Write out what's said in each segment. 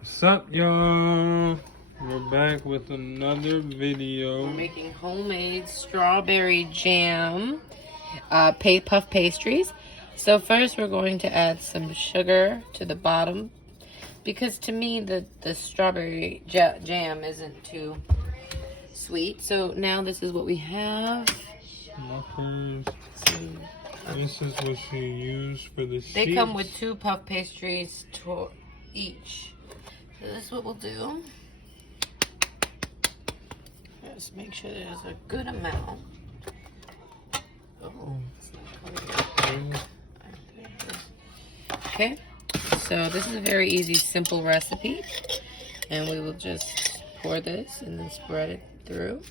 What's up, y'all? We're back with another video. We're making homemade strawberry jam puff pastries. So first we're going to add some sugar to the bottom because to me the strawberry jam isn't too sweet. So now this is what we have. Muffins. This is what you use for the sheets. They come with 2 puff pastries each. So this is what we'll do. Just make sure there's a good amount. Oh, it's not coming. Okay, so this is a very easy, simple recipe. And we will just pour this and then spread it through.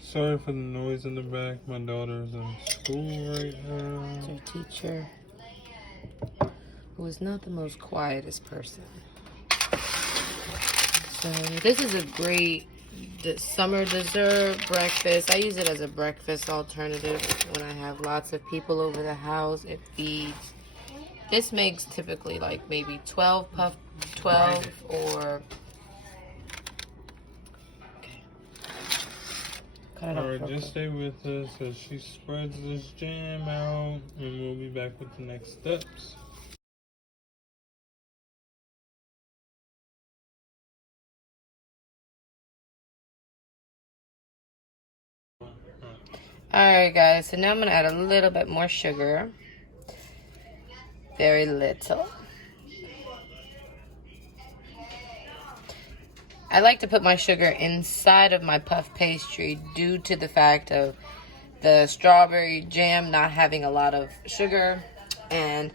Sorry for the noise in the back. My daughter's in school right now. It's our teacher, who is not the most quietest person. So this is a great summer dessert, breakfast. I use it as a breakfast alternative when I have lots of people over the house. It feeds. This makes typically like maybe 12 or... Alright, just stay with us as she spreads this jam out, and we'll be back with the next steps. Alright guys, so now I'm going to add a little bit more sugar. Very little. I like to put my sugar inside of my puff pastry due to the fact of the strawberry jam not having a lot of sugar. And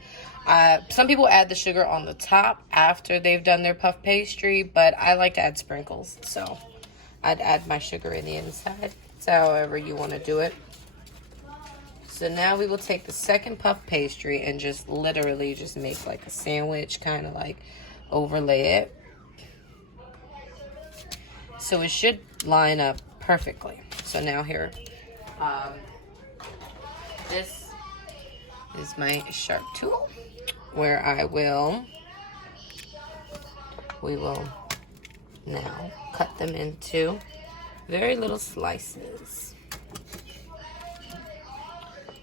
some people add the sugar on the top after they've done their puff pastry, but I like to add sprinkles. So I'd add my sugar in the inside. It's however you want to do it. So now we will take the second puff pastry and just literally just make like a sandwich, kind of like overlay it. So it should line up perfectly. So now here, this is my sharp tool where we will now cut them into very little slices.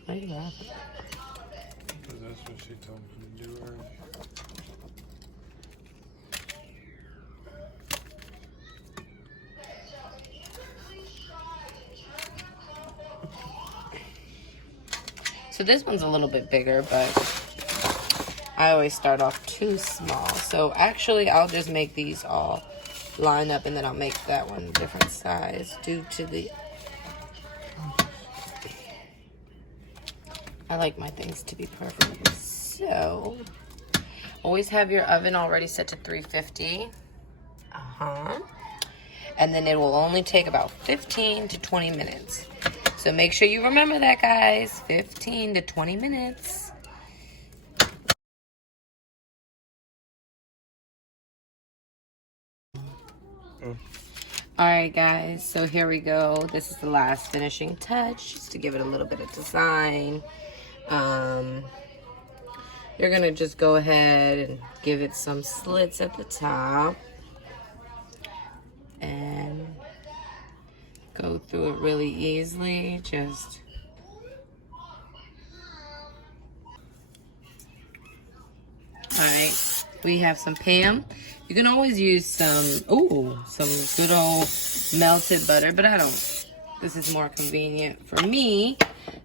Why are you laughing? Because that's what she told me to do earlier. So this one's a little bit bigger, but I always start off too small. So actually, I'll just make these all line up, and then I'll make that one a different size due to the... I like my things to be perfect. So, always have your oven already set to 350. And then it will only take about 15 to 20 minutes. So make sure you remember that, guys. 15 to 20 minutes. Alright, guys. So here we go. This is the last finishing touch, just to give it a little bit of design. You're going to just go ahead and give it some slits at the top. And go through it really easily. Just alright, we have some Pam. You can always use some good old melted butter, but I don't. This is more convenient for me.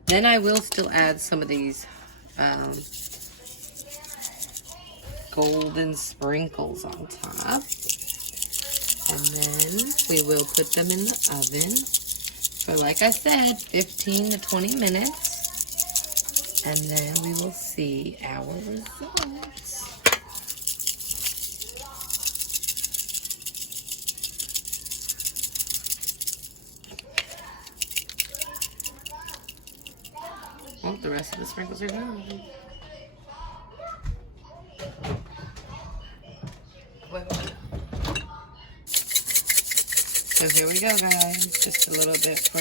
Then I will still add some of these golden sprinkles on top. And then we will put them in the oven for, like I said, 15 to 20 minutes. And then we will see our results. Oh, the rest of the sprinkles are done. So here we go, guys. Just a little bit for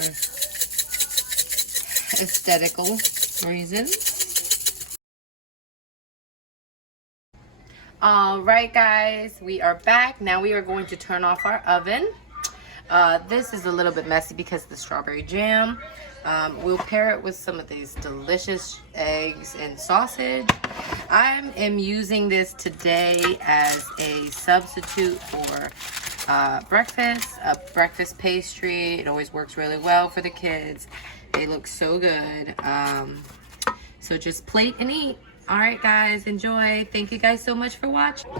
aesthetical reasons. All right, guys, we are back. Now we are going to turn off our oven. This is a little bit messy because of the strawberry jam. We'll pair it with some of these delicious eggs and sausage. I am using this today as a substitute for breakfast, a breakfast pastry. It always works really well for the kids. They look so good. So just plate and eat. All right, guys, enjoy. Thank you guys so much for watching.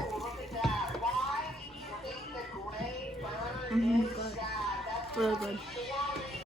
Good. Really good.